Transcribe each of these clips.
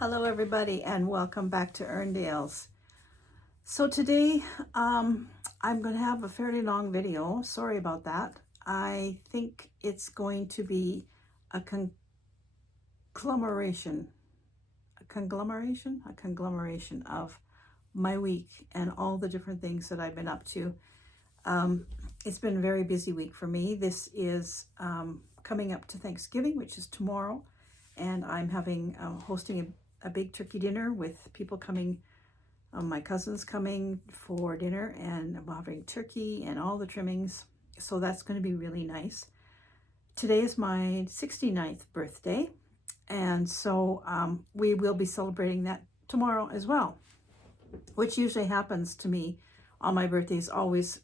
Hello everybody and welcome back to Erndales. So today I'm going to have a fairly long video. Sorry about that. I think it's going to be a conglomeration of my week and all the different things that I've been up to. It's been a very busy week for me. This is coming up to Thanksgiving, which is tomorrow, and I'm having hosting a big turkey dinner with people coming, my cousins coming for dinner, and I'm having turkey and all the trimmings. So that's going to be really nice. Today is my 69th birthday, and so we will be celebrating that tomorrow as well, which usually happens to me on my birthdays, always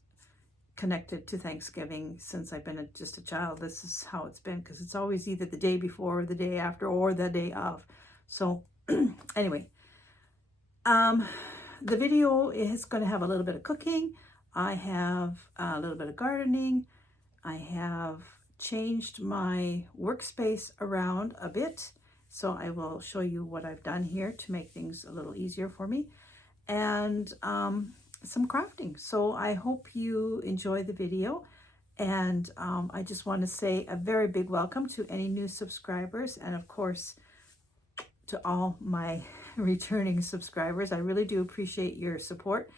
connected to Thanksgiving. Since I've been just a child, this is how it's been, because it's always either the day before or the day after or the day of. So anyway, the video is going to have a little bit of cooking. I have a little bit of gardening. I have changed my workspace around a bit, so I will show you what I've done here to make things a little easier for me, and some crafting. So I hope you enjoy the video, and I just want to say a very big welcome to any new subscribers, and of course to all my returning subscribers. I really do appreciate your support,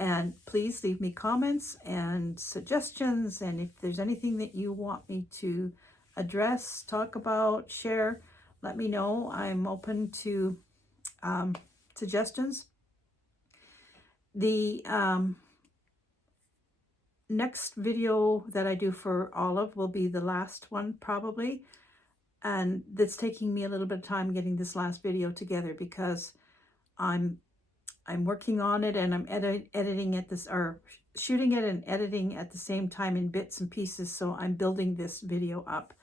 and please leave me comments and suggestions, and if there's anything that you want me to address, talk about, share, let me know. I'm open to suggestions. The next video that I do for Olive will be the last one probably, and that's taking me a little bit of time getting this last video together, because I'm working on it, and I'm editing at this, or shooting it and editing at the same time in bits and pieces. So I'm building this video up.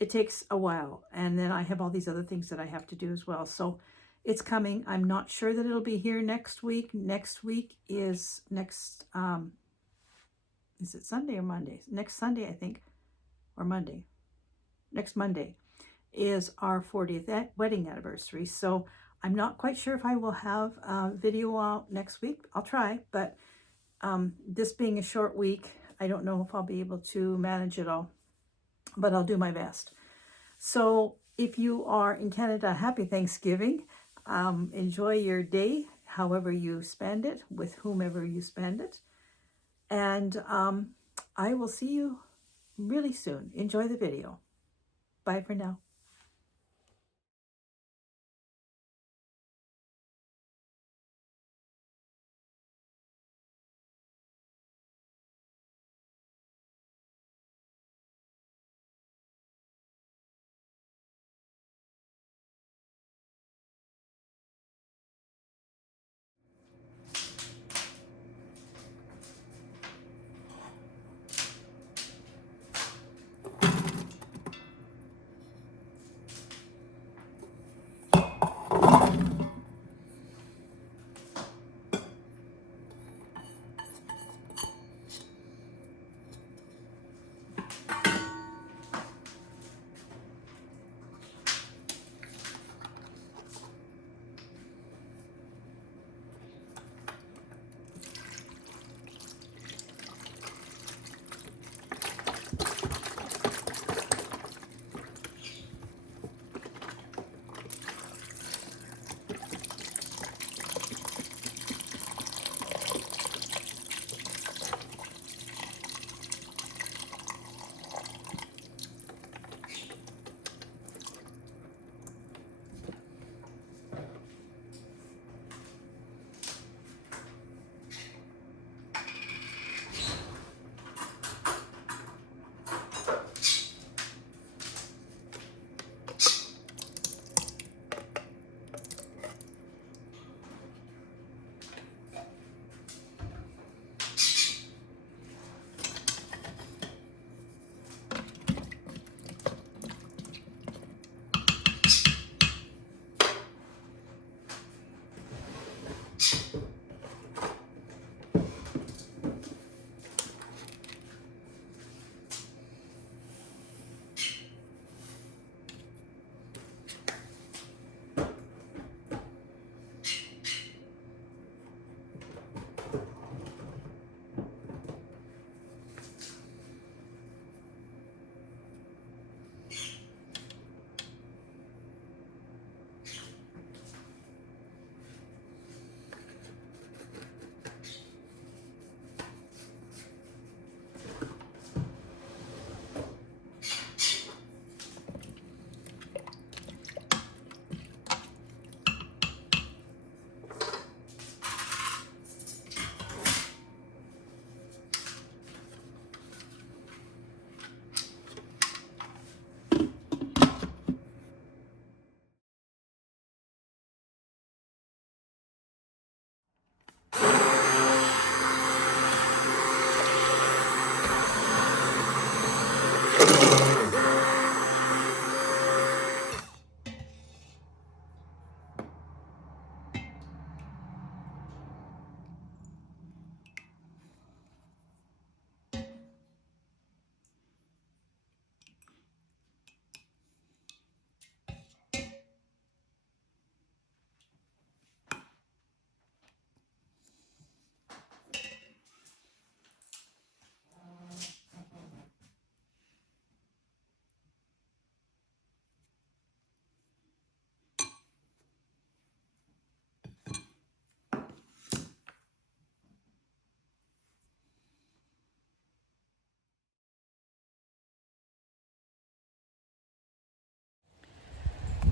It takes a while, and then I have all these other things that I have to do as well. So it's coming. I'm not sure that it'll be here next week. Next week is is it Sunday or Monday? Next Sunday, I think, or Monday. Next Monday is our 40th wedding anniversary. So I'm not quite sure if I will have a video out next week. I'll try, but this being a short week, I don't know if I'll be able to manage it all, but I'll do my best. So if you are in Canada, happy Thanksgiving. Enjoy your day, however you spend it, with whomever you spend it. And I will see you really soon. Enjoy the video. Bye for now.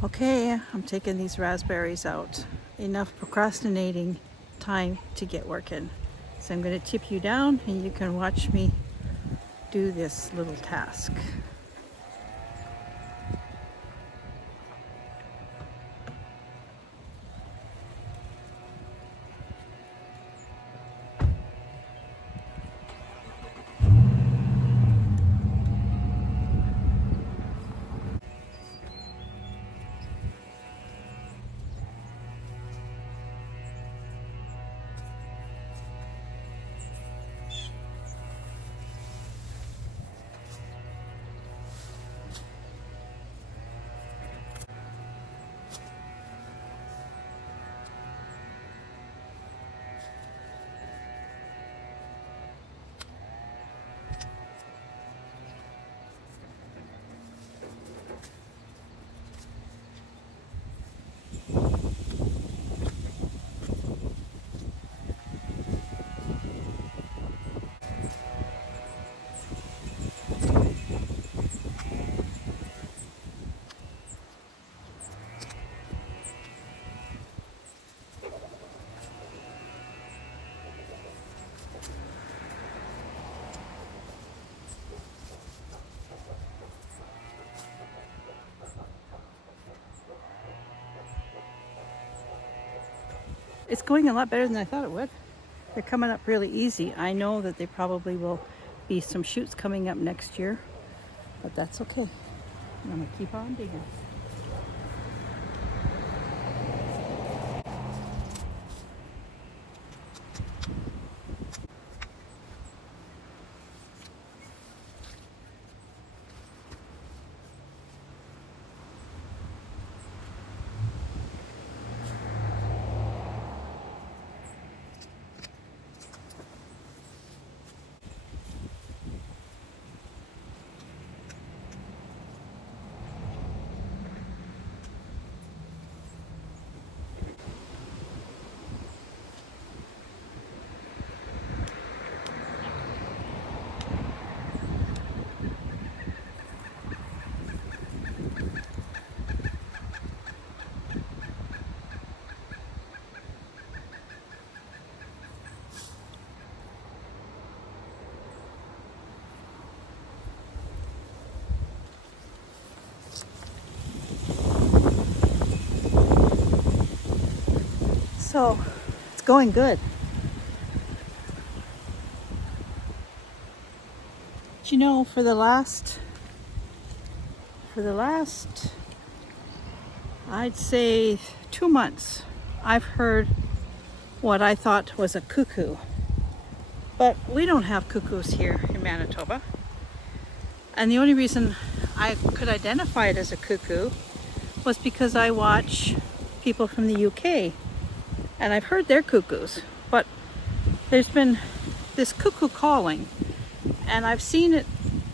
Okay, I'm taking these raspberries out. Enough procrastinating time to get working. So I'm going to tip you down and you can watch me do this little task. It's going a lot better than I thought it would. They're coming up really easy. I know that there probably will be some shoots coming up next year, but that's okay. I'm gonna keep on digging. So it's going good. But you know, for the last I'd say 2 months, I've heard what I thought was a cuckoo. But we don't have cuckoos here in Manitoba. And the only reason I could identify it as a cuckoo was because I watch people from the UK and I've heard their cuckoos. But there's been this cuckoo calling and I've seen it,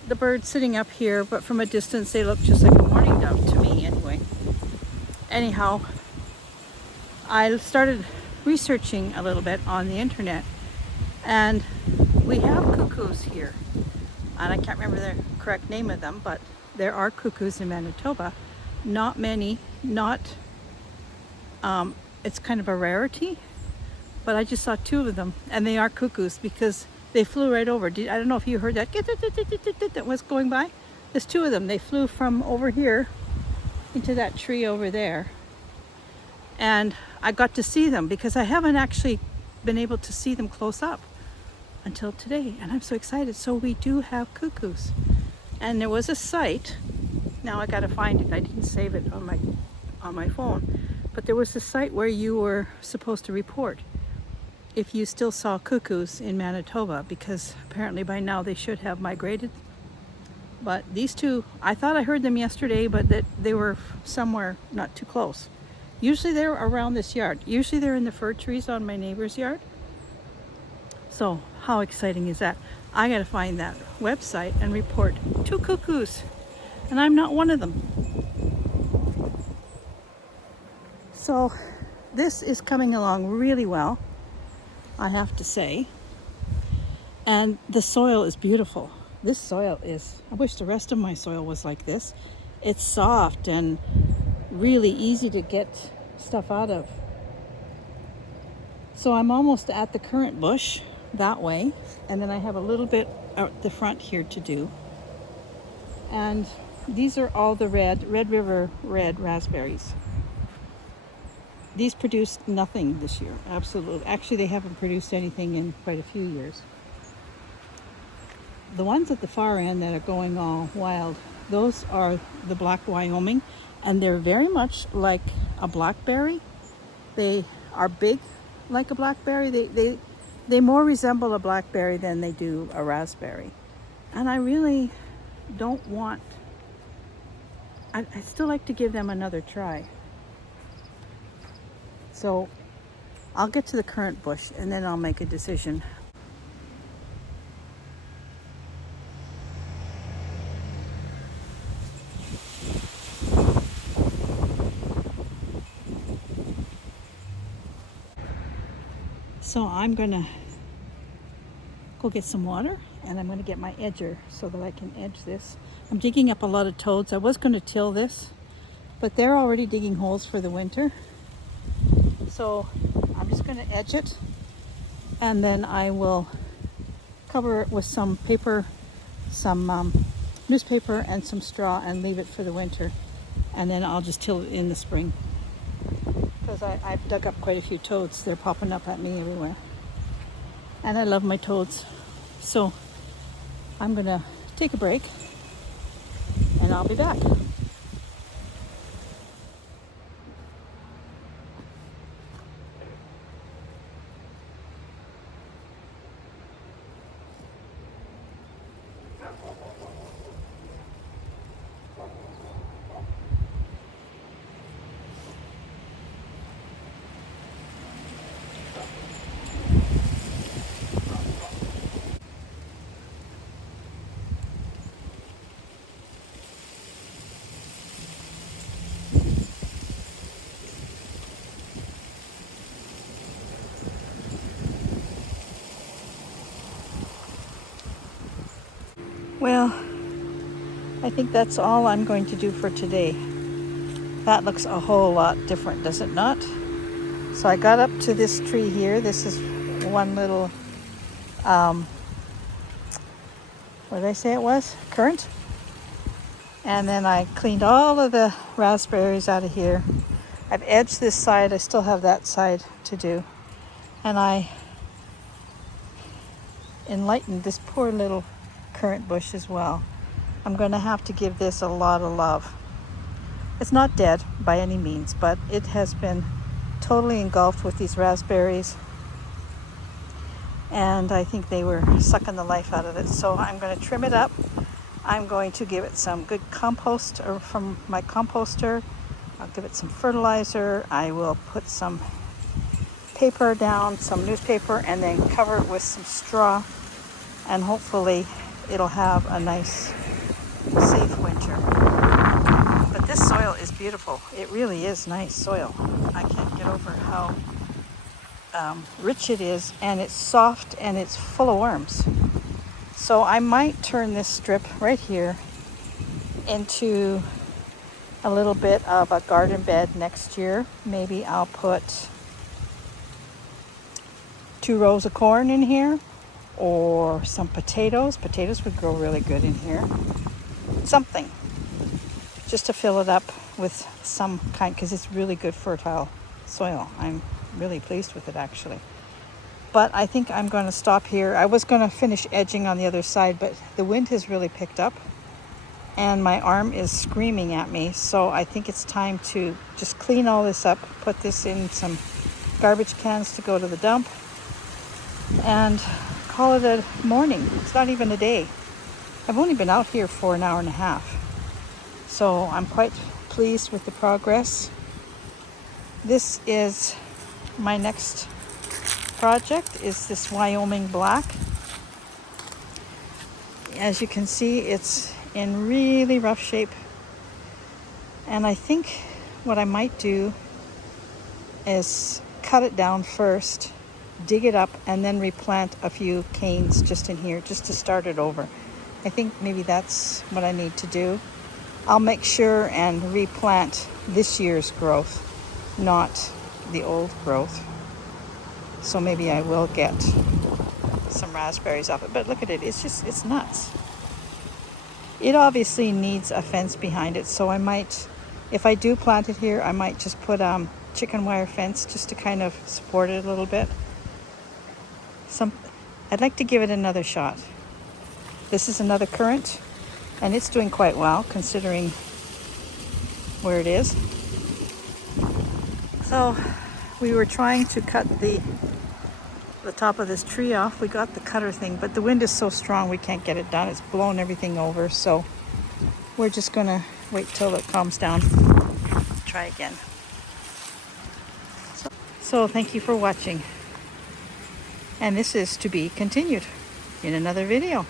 the bird sitting up here, but from a distance they look just like a mourning dove to me anyway. Anyhow, I started researching a little bit on the internet and we have cuckoos here. And I can't remember the correct name of them, but there are cuckoos in Manitoba. Not many, it's kind of a rarity, but I just saw 2 of them and they are cuckoos because they flew right over. I don't know if you heard that that was going by. There's 2 of them. They flew from over here into that tree over there. And I got to see them because I haven't actually been able to see them close up until today. And I'm so excited. So we do have cuckoos. And there was a site. Now I got to find it. I didn't save it on my phone. But there was a site where you were supposed to report if you still saw cuckoos in Manitoba, because apparently by now they should have migrated. But these 2, I thought I heard them yesterday, but that they were somewhere not too close. Usually they're around this yard. Usually they're in the fir trees on my neighbor's yard. So how exciting is that? I gotta find that website and report 2 cuckoos, and I'm not one of them. So this is coming along really well, I have to say. And the soil is beautiful. This soil is, I wish the rest of my soil was like this. It's soft and really easy to get stuff out of. So I'm almost at the currant bush that way, and then I have a little bit out the front here to do. And these are all the Red River red raspberries. These produced nothing this year, absolutely. Actually, they haven't produced anything in quite a few years. The ones at the far end that are going all wild, those are the Black Wyoming, and they're very much like a blackberry. They are big like a blackberry. They more resemble a blackberry than they do a raspberry. And I really don't want, I still like to give them another try. So I'll get to the currant bush and then I'll make a decision. So I'm gonna go get some water and I'm gonna get my edger so that I can edge this. I'm digging up a lot of toads. I was gonna till this, but they're already digging holes for the winter. So I'm just gonna edge it and then I will cover it with some paper, some newspaper and some straw and leave it for the winter. And then I'll just till it in the spring. Because I've dug up quite a few toads. They're popping up at me everywhere. And I love my toads. So I'm gonna take a break and I'll be back. Well, I think that's all I'm going to do for today. That looks a whole lot different, does it not? So I got up to this tree here. This is one little, what did I say it was? Currant. And then I cleaned all of the raspberries out of here. I've edged this side. I still have that side to do. And I enlightened this poor little currant bush as well. I'm going to have to give this a lot of love. It's not dead by any means, but it has been totally engulfed with these raspberries. And I think they were sucking the life out of it. So I'm going to trim it up. I'm going to give it some good compost from my composter. I'll give it some fertilizer. I will put some paper down, some newspaper, and then cover it with some straw. And hopefully it'll have a nice, safe winter. But this soil is beautiful. It really is nice soil. I can't get over how rich it is, and it's soft and it's full of worms. So I might turn this strip right here into a little bit of a garden bed next year. Maybe I'll put 2 rows of corn in here, or some potatoes. Potatoes would grow really good in here. Something, just to fill it up with some kind, because it's really good fertile soil. I'm really pleased with it actually. But I think I'm going to stop here. I was going to finish edging on the other side, but the wind has really picked up and my arm is screaming at me. So I think it's time to just clean all this up, put this in some garbage cans to go to the dump, and call it a morning. It's not even a day. I've only been out here for an hour and a half. So I'm quite pleased with the progress. This is my next project, is this Wyoming Black. As you can see, it's in really rough shape. And I think what I might do is cut it down first, dig it up, and then replant a few canes just in here, just to start it over. I think maybe that's what I need to do. I'll make sure and replant this year's growth, not the old growth. So maybe I will get some raspberries off it. But look at it, it's nuts. It obviously needs a fence behind it, so I might, if I do plant it here, I might just put chicken wire fence just to kind of support it a little bit. I'd like to give it another shot. This is another currant, and it's doing quite well considering where it is. So we were trying to cut the top of this tree off. We got the cutter thing, but the wind is so strong we can't get it done. It's blown everything over, so we're just gonna wait till it calms down. Try again. So thank you for watching, and this is to be continued in another video.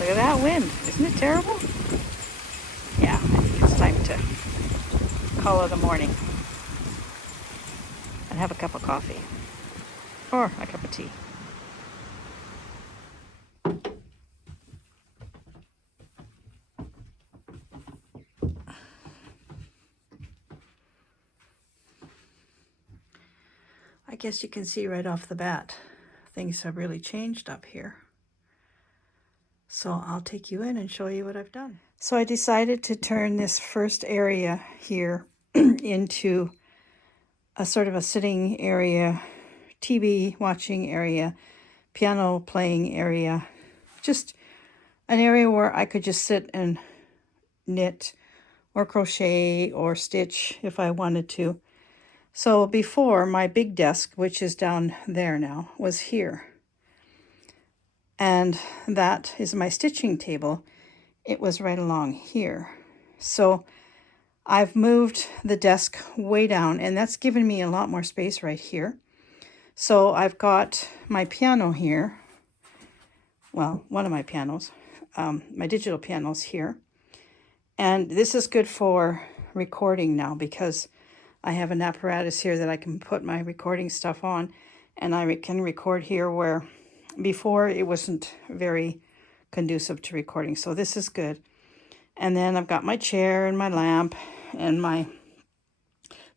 Look at that wind. Isn't it terrible? Yeah, I think it's time to call it a morning and have a cup of coffee or a cup of tea. I guess you can see right off the bat, things have really changed up here. So I'll take you in and show you what I've done. So I decided to turn this first area here into a sort of a sitting area, TV watching area, piano playing area, just an area where I could just sit and knit or crochet or stitch if I wanted to. So before, my big desk, which is down there now, was here. And that is my stitching table. It was right along here. So I've moved the desk way down, and that's given me a lot more space right here. So I've got my piano here. Well, one of my pianos, my digital pianos here. And this is good for recording now because I have an apparatus here that I can put my recording stuff on, and I can record here where before it wasn't very conducive to recording. So this is good. And then I've got my chair and my lamp and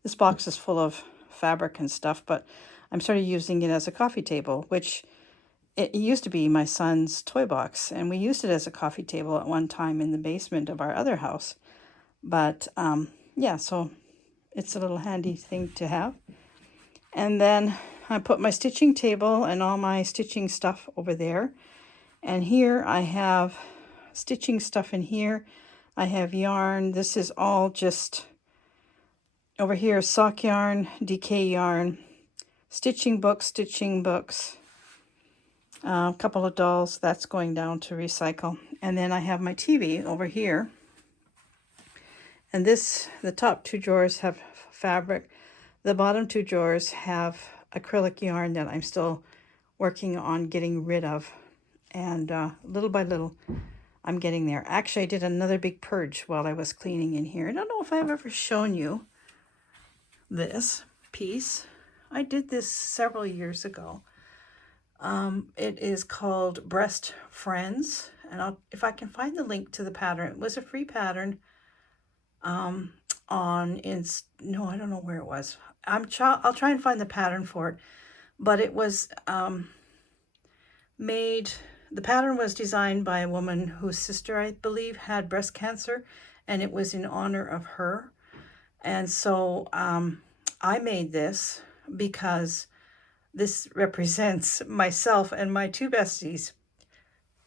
this box is full of fabric and stuff, but I'm sort of using it as a coffee table, which it used to be my son's toy box, and we used it as a coffee table at one time in the basement of our other house. But yeah, so it's a little handy thing to have. And then I put my stitching table and all my stitching stuff over there. And here I have stitching stuff in here. I have yarn. This is all just over here, sock yarn, DK yarn, stitching books, a couple of dolls. That's going down to recycle. And then I have my TV over here. And the top two drawers have fabric. The bottom two drawers have acrylic yarn that I'm still working on getting rid of. And little by little, I'm getting there. Actually, I did another big purge while I was cleaning in here. I don't know if I've ever shown you this piece. I did this several years ago. It is called Breast Friends. And if I can find the link to the pattern, it was a free pattern no, I don't know where it was. I'll try and find the pattern for it. But it was the pattern was designed by a woman whose sister, I believe, had breast cancer, and it was in honor of her. And so I made this because this represents myself and my two besties.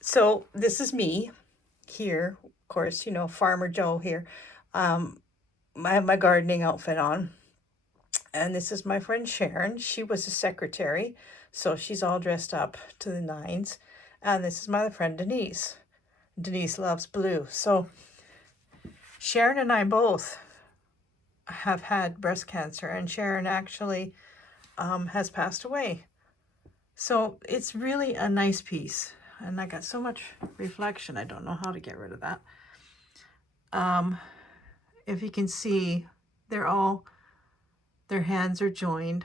So this is me here, of course, you know, Farmer Joe here. I have my gardening outfit on. And this is my friend Sharon. She was a secretary, so she's all dressed up to the nines. And this is my friend Denise. Denise loves blue. So Sharon and I both have had breast cancer, and Sharon actually has passed away. So it's really a nice piece. And I got so much reflection, I don't know how to get rid of that. If you can see, their hands are joined.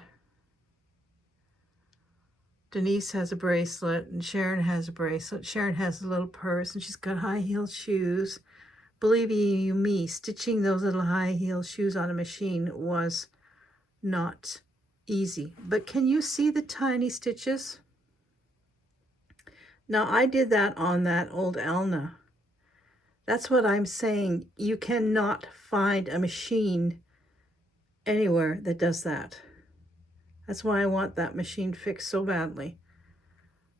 Denise has a bracelet and Sharon has a bracelet. Sharon has a little purse and she's got high-heeled shoes. believe you me, stitching those little high heel shoes on a machine was not easy. But can you see the tiny stitches? Now I did that on that old Alna. That's what I'm saying. You cannot find a machine anywhere that does that. That's why I want that machine fixed so badly.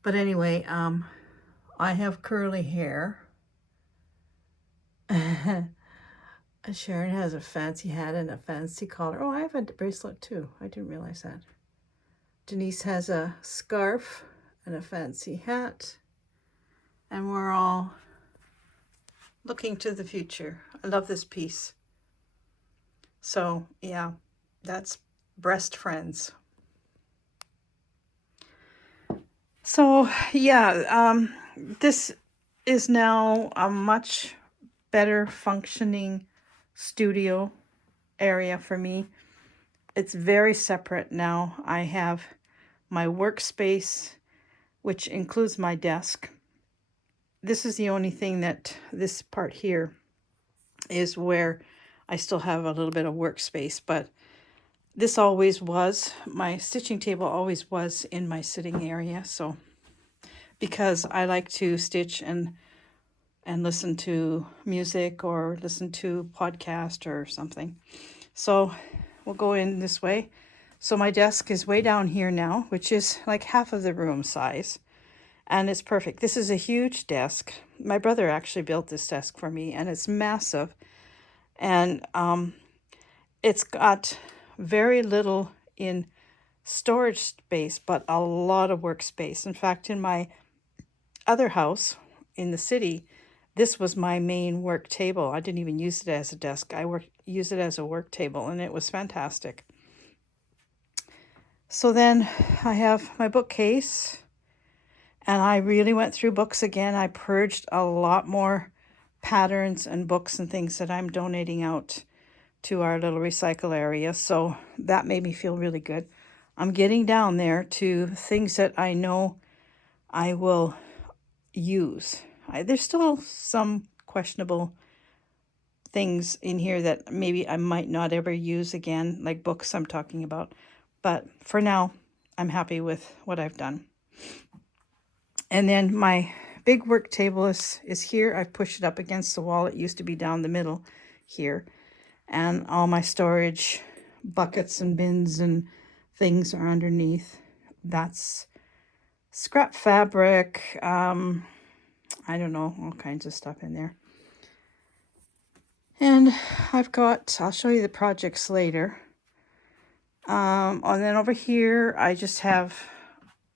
But anyway, I have curly hair. Sharon has a fancy hat and a fancy collar. Oh, I have a bracelet too. I didn't realize that. Denise has a scarf and a fancy hat. And we're all looking to the future. I love this piece. So, yeah, that's Breast Friends. So, yeah, this is now a much better functioning studio area for me. It's very separate now. I have my workspace, which includes my desk. This is the only thing that this part here is where I still have a little bit of workspace, but this always was, my stitching table always was in my sitting area. So because I like to stitch and listen to music or listen to podcast or something. So we'll go in this way. So my desk is way down here now, which is like half of the room size. And it's perfect. This is a huge desk. My brother actually built this desk for me, and it's massive. And it's got very little in storage space, but a lot of workspace. In fact, in my other house in the city, this was my main work table. I didn't even use it as a desk. I used it as a work table, and it was fantastic. So then I have my bookcase, and I really went through books again. I purged a lot more patterns and books and things that I'm donating out to our little recycle area. So that made me feel really good. I'm getting down there to things that I know I will use. There's still some questionable things in here that maybe I might not ever use again, like books I'm talking about. But for now, I'm happy with what I've done. And then my big work table is here. I've pushed it up against the wall. It used to be down the middle here. And all my storage buckets and bins and things are underneath. That's scrap fabric. I don't know, all kinds of stuff in there. And I'll show you the projects later. And then over here, I just have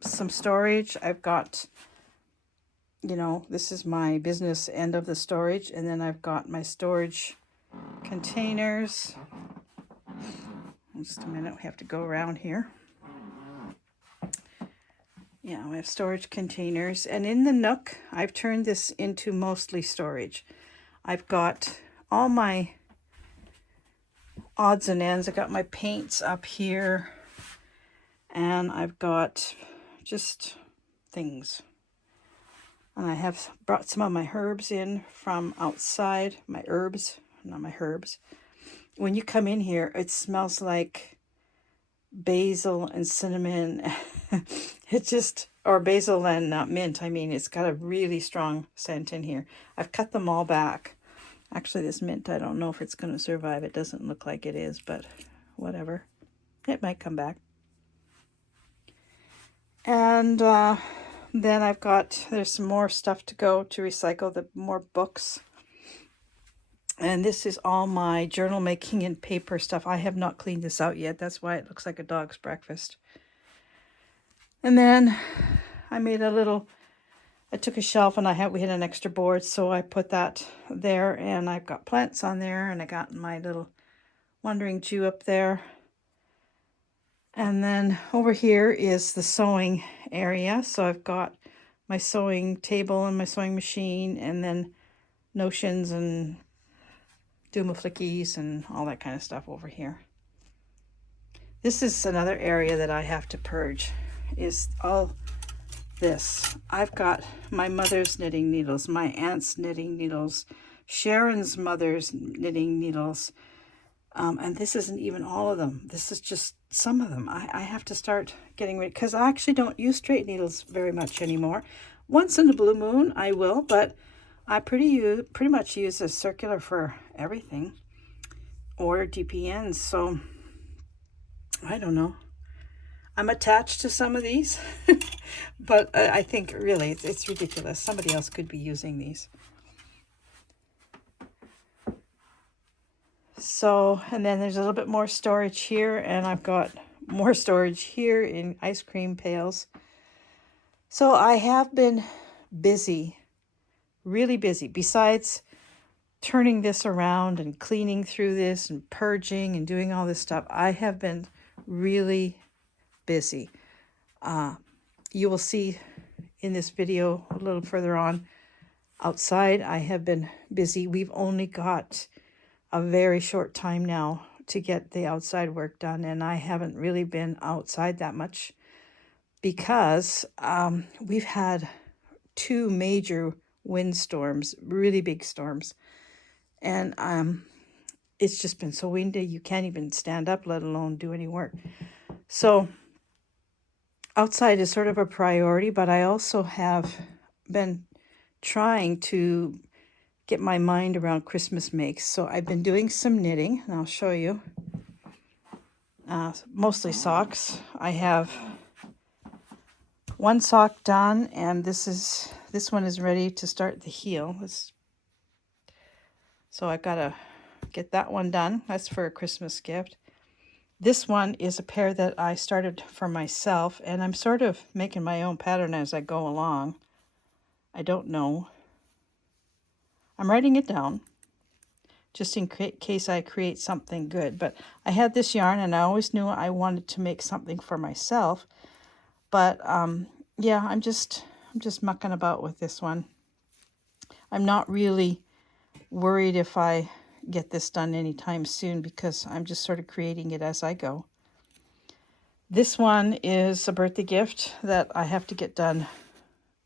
some storage. I've got, this is my business end of the storage. And then I've got my storage containers. Just a minute, we have to go around here. Yeah, we have storage containers. And in the nook, I've turned this into mostly storage. I've got all my odds and ends. I got my paints up here. And I've got just things. And I have brought some of my herbs in from outside. My herbs, not my herbs. When you come in here, it smells like basil and cinnamon. Or basil and mint. I mean, it's got a really strong scent in here. I've cut them all back. Actually, this mint, I don't know if it's going to survive. It doesn't look like it is, but whatever. It might come back. And then there's some more stuff to go to recycle, more books. And this is all my journal making and paper stuff. I have not cleaned this out yet. That's why it looks like a dog's breakfast. And then I took a shelf and we had an extra board, so I put that there, and I've got plants on there, and I got my little Wandering Jew up there. And then over here is the sewing area. So I've got my sewing table and my sewing machine, and then notions and doomaflickies and all that kind of stuff over here. This is another area that I have to purge, is all this. I've got my mother's knitting needles, my aunt's knitting needles. Sharon's mother's knitting needles. And this isn't even all of them. This is just some of them. I have to start getting rid, because I actually don't use straight needles very much anymore. Once in a blue moon I will, but I pretty much use a circular for everything, or DPNs. So I don't know. I'm attached to some of these, but I think really it's ridiculous. Somebody else could be using these. So, and then there's a little bit more storage here, and I've got more storage here in ice cream pails. So I have been busy, really busy. Besides turning this around and cleaning through this and purging and doing all this stuff, I have been really busy. You will see in this video a little further on, outside I have been busy. We've only got a very short time now to get the outside work done, and I haven't really been outside that much because we've had 2 major windstorms, really big storms, and it's just been so windy you can't even stand up, let alone do any work. So outside is sort of a priority, but I also have been trying to get my mind around Christmas makes. So I've been doing some knitting, and I'll show you. Mostly socks. I have 1 sock done, and this one is ready to start the heel. So I've got to get that one done. That's for a Christmas gift. This one is a pair that I started for myself, and I'm sort of making my own pattern as I go along. I don't know. I'm writing it down just in case I create something good. But I had this yarn, and I always knew I wanted to make something for myself. But yeah, I'm just mucking about with this one. I'm not really worried if I get this done anytime soon, because I'm just sort of creating it as I go. This one is a birthday gift that I have to get done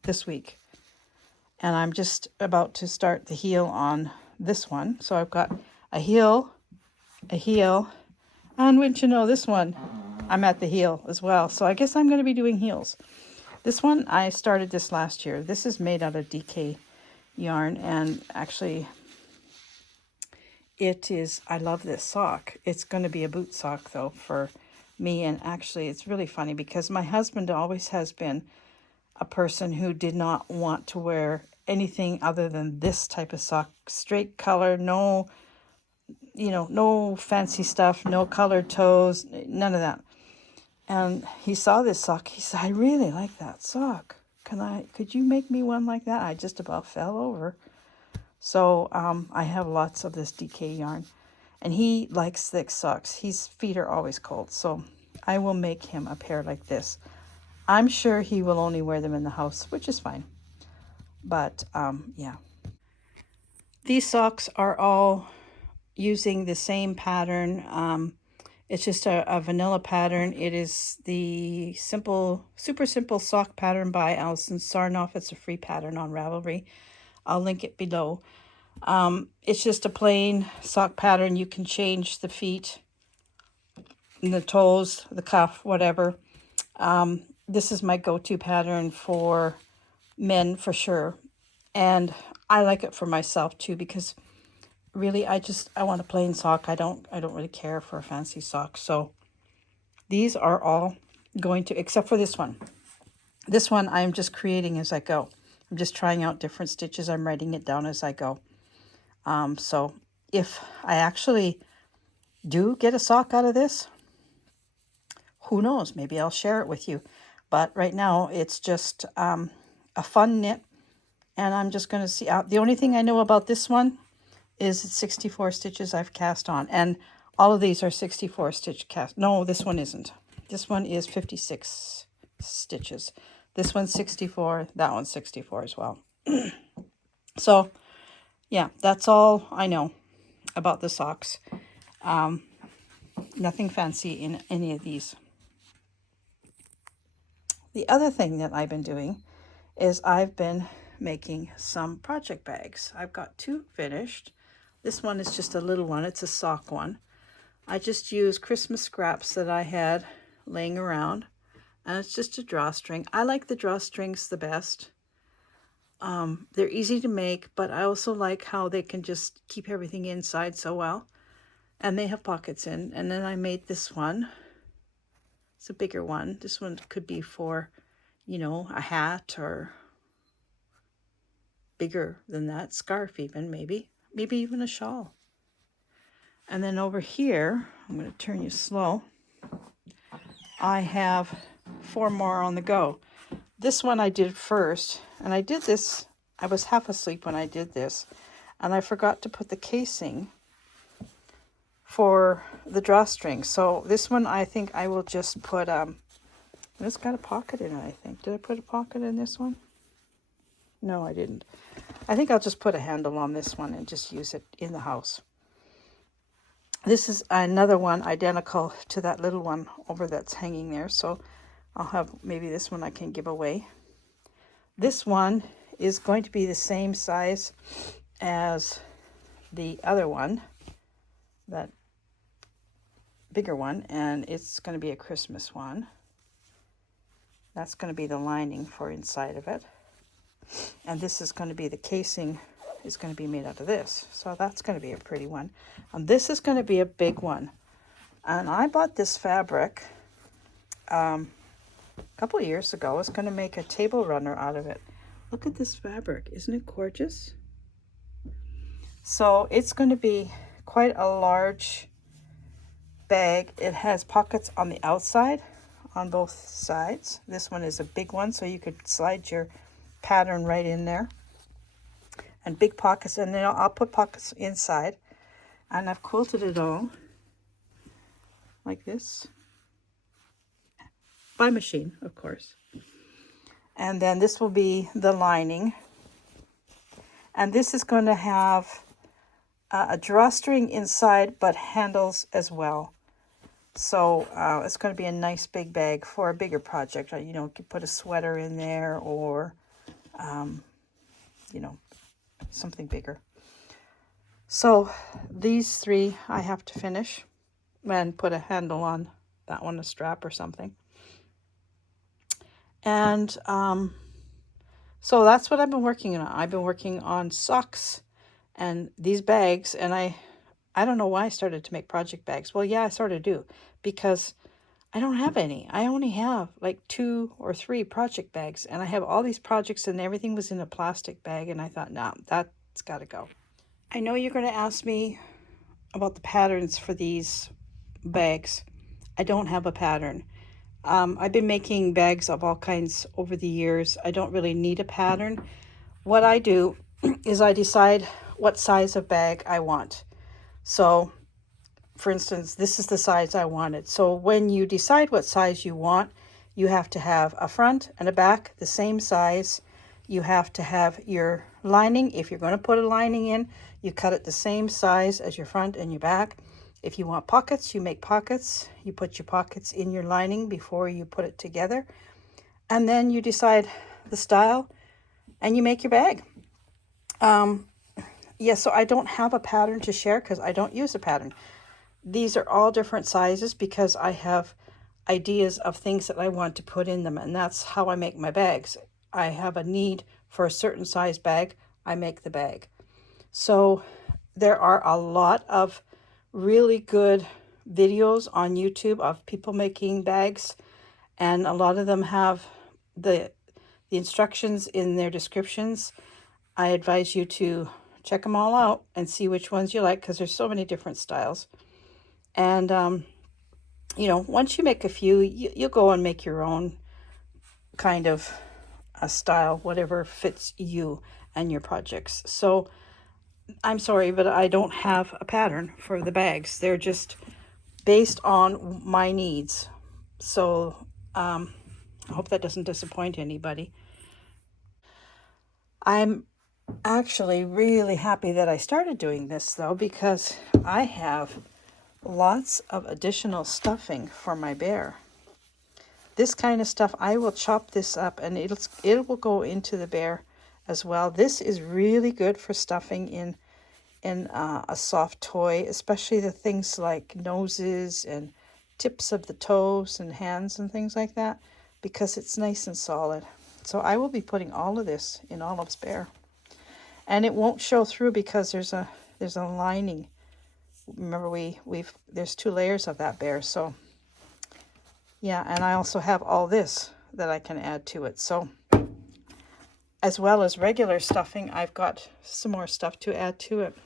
this week. And I'm just about to start the heel on this one. So I've got a heel, and wouldn't you know, this one, I'm at the heel as well. So I guess I'm going to be doing heels. This one, I started this last year. This is made out of DK yarn, and actually it is, I love this sock. It's going to be a boot sock though for me, and actually it's really funny because my husband always has been a person who did not want to wear anything other than this type of sock. Straight color, no, no fancy stuff, no colored toes, none of that. And he saw this sock. He said, I really like that sock. Could you make me one like that? I just about fell over. So I have lots of this DK yarn, and he likes thick socks. His feet are always cold. So I will make him a pair like this. I'm sure he will only wear them in the house, which is fine. But yeah. These socks are all using the same pattern. It's just a vanilla pattern. It is the super simple sock pattern by Allison Sarnoff. It's a free pattern on Ravelry. I'll link it below. It's just a plain sock pattern. You can change the feet, the toes, the cuff, whatever. This is my go-to pattern for men for sure. And I like it for myself too, because really I want a plain sock. I don't really care for a fancy sock. So these are all going to, except for this one. This one I'm just creating as I go. I'm just trying out different stitches. I'm writing it down as I go. So if I actually do get a sock out of this, who knows? Maybe I'll share it with you. But right now it's just a fun knit. And I'm just going to see. The only thing I know about this one is it's 64 stitches I've cast on. And all of these are 64 stitch cast. No, this one isn't. This one is 56 stitches. This one's 64. That one's 64 as well. So, yeah, that's all I know about the socks. Nothing fancy in any of these. The other thing that I've been doing is I've been making some project bags. I've got 2 finished. This one is just a little one. It's a sock one. I just used Christmas scraps that I had laying around, and it's just a drawstring. I like the drawstrings the best. They're easy to make, but I also like how they can just keep everything inside so well. And they have pockets in. And then I made this one. It's a bigger one. This one could be for, you know, a hat, or bigger than that, scarf even, maybe even a shawl. And then over here, I'm going to turn you slow, I have 4 more on the go. This one I did first, and I did this, I was half asleep when I did this, and I forgot to put the casing for the drawstring. So this one, I think I will just put, it's got a pocket in it, I think. Did I put a pocket in this one? No, I didn't. I think I'll just put a handle on this one and just use it in the house. This is another one identical to that little one over that's hanging there. So I'll have maybe this one I can give away. This one is going to be the same size as the other one, that bigger one, and it's going to be a Christmas one. That's going to be the lining for inside of it. And this is going to be the casing, is going to be made out of this. So that's going to be a pretty one. And this is going to be a big one. And I bought this fabric a couple of years ago. I was going to make a table runner out of it. Look at this fabric. Isn't it gorgeous? So it's going to be quite a large bag. It has pockets on the outside, on both sides. This one is a big one, so you could slide your pattern right in there. And big pockets, and then I'll put pockets inside. And I've quilted it all like this, by machine, of course. And then this will be the lining. And this is going to have a drawstring inside, but handles as well. So it's going to be a nice big bag for a bigger project. You know, you could put a sweater in there, or, you know, something bigger. So these 3 I have to finish and put a handle on that one, a strap or something. And so that's what I've been working on. I've been working on socks and these bags, and I don't know why I started to make project bags. Well, yeah, I sort of do, because I don't have any. I only have like 2 or 3 project bags, and I have all these projects, and everything was in a plastic bag, and I thought, nah, that's got to go. I know you're going to ask me about the patterns for these bags. I don't have a pattern. I've been making bags of all kinds over the years. I don't really need a pattern. What I do is I decide what size of bag I want. So, for instance, this is the size I wanted. So when you decide what size you want, you have to have a front and a back the same size. You have to have your lining. If you're going to put a lining in, you cut it the same size as your front and your back. If you want pockets, you make pockets. You put your pockets in your lining before you put it together. And then you decide the style and you make your bag. Yeah, so I don't have a pattern to share because I don't use a pattern. These are all different sizes because I have ideas of things that I want to put in them, and that's how I make my bags. I have a need for a certain size bag, I make the bag. So there are a lot of really good videos on YouTube of people making bags, and a lot of them have the instructions in their descriptions. I advise you to check them all out and see which ones you like, because there's so many different styles. And you know, once you make a few, you'll go and make your own kind of a style, whatever fits you and your projects. So I'm sorry, but I don't have a pattern for the bags. They're just based on my needs. So I hope that doesn't disappoint anybody. I'm actually really happy that I started doing this, though, because I have lots of additional stuffing for my bear. This kind of stuff, I will chop this up and it will go into the bear as well. This is really good for stuffing in a soft toy, especially the things like noses and tips of the toes and hands and things like that, because it's nice and solid. So I will be putting all of this in Olive's bear, and it won't show through because there's a lining. Remember, there's 2 layers of that bear. So yeah, and I also have all this that I can add to it. So as well as regular stuffing, I've got some more stuff to add to it.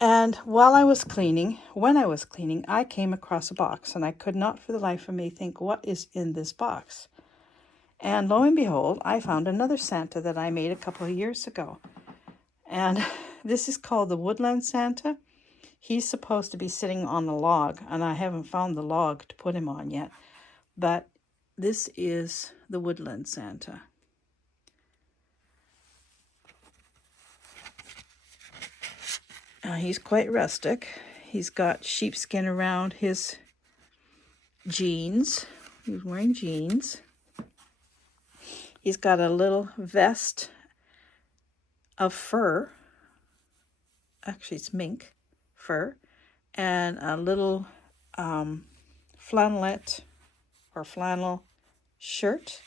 And when I was cleaning, I came across a box, and I could not for the life of me think, what is in this box? And lo and behold, I found another Santa that I made a couple of years ago. And this is called the Woodland Santa. He's supposed to be sitting on a log, and I haven't found the log to put him on yet. But this is the Woodland Santa. He's quite rustic. He's got sheepskin around his jeans. He's wearing jeans. He's got a little vest of fur. Actually, it's mink fur. And a little flannelette or flannel shirt.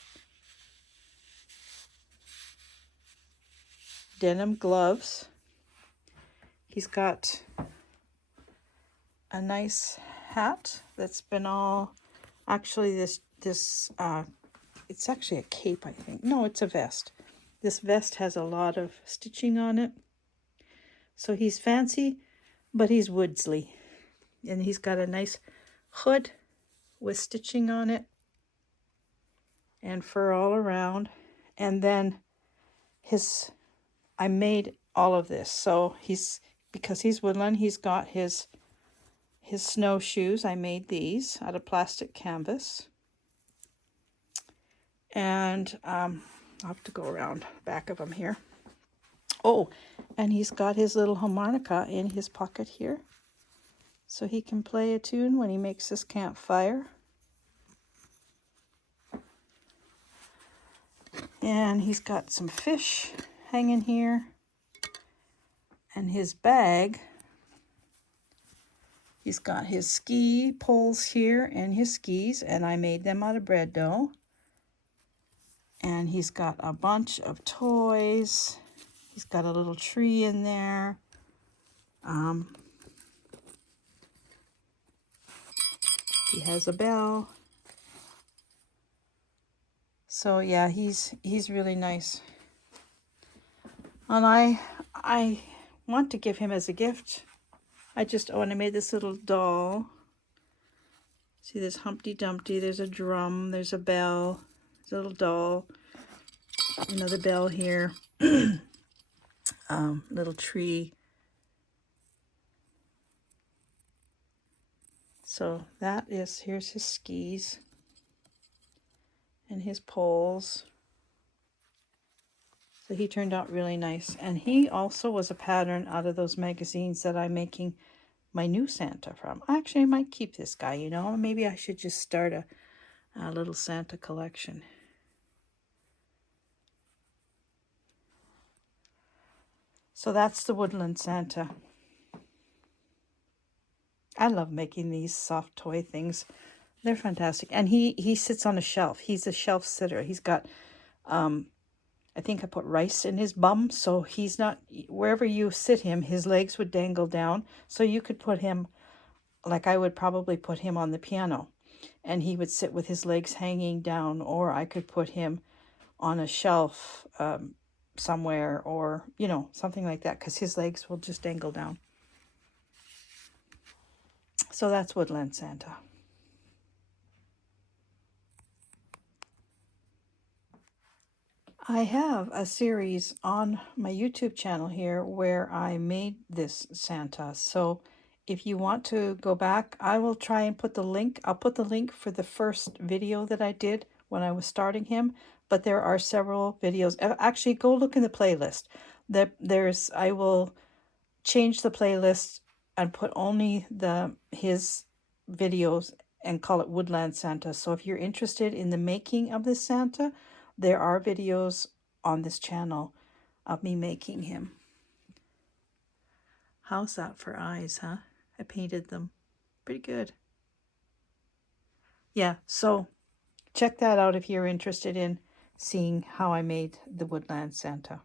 Denim gloves. He's got a nice hat that's been all, actually this it's actually a cape, I think. No, it's a vest. This vest has a lot of stitching on it. So he's fancy, but he's woodsy. And he's got a nice hood with stitching on it and fur all around. And then I made all of this. So because he's woodland, he's got his snowshoes. I made these out of plastic canvas. And I'll have to go around the back of him here. Oh, and he's got his little harmonica in his pocket here, so he can play a tune when he makes his campfire. And he's got some fish hanging here. And his bag, he's got his ski poles here and his skis, and I made them out of bread dough. And he's got a bunch of toys. He's got a little tree in there. He has a bell. So yeah, he's really nice. And I want to give him as a gift. I made this little doll. See, there's Humpty Dumpty, there's a drum, there's a bell, there's a little doll, another bell here, little tree. So here's his skis and his poles. So he turned out really nice. And he also was a pattern out of those magazines that I'm making my new Santa from. Actually, I might keep this guy, Maybe I should just start a little Santa collection. So that's the Woodland Santa. I love making these soft toy things. They're fantastic. And he sits on a shelf. He's a shelf sitter. He's got, I think I put rice in his bum, so he's not, wherever you sit him, his legs would dangle down. So you could put him, like I would probably put him on the piano, and he would sit with his legs hanging down, or I could put him on a shelf somewhere, or, something like that, because his legs will just dangle down. So that's Woodland Santa. I have a series on my YouTube channel here where I made this Santa. So if you want to go back, I will try and put the link. I'll put the link for the first video that I did when I was starting him. But there are several videos. Actually, go look in the playlist. I will change the playlist and put only his videos and call it Woodland Santa. So if you're interested in the making of this Santa, there are videos on this channel of me making him. How's that for eyes, huh? I painted them pretty good. Yeah, so check that out if you're interested in seeing how I made the Woodland Santa.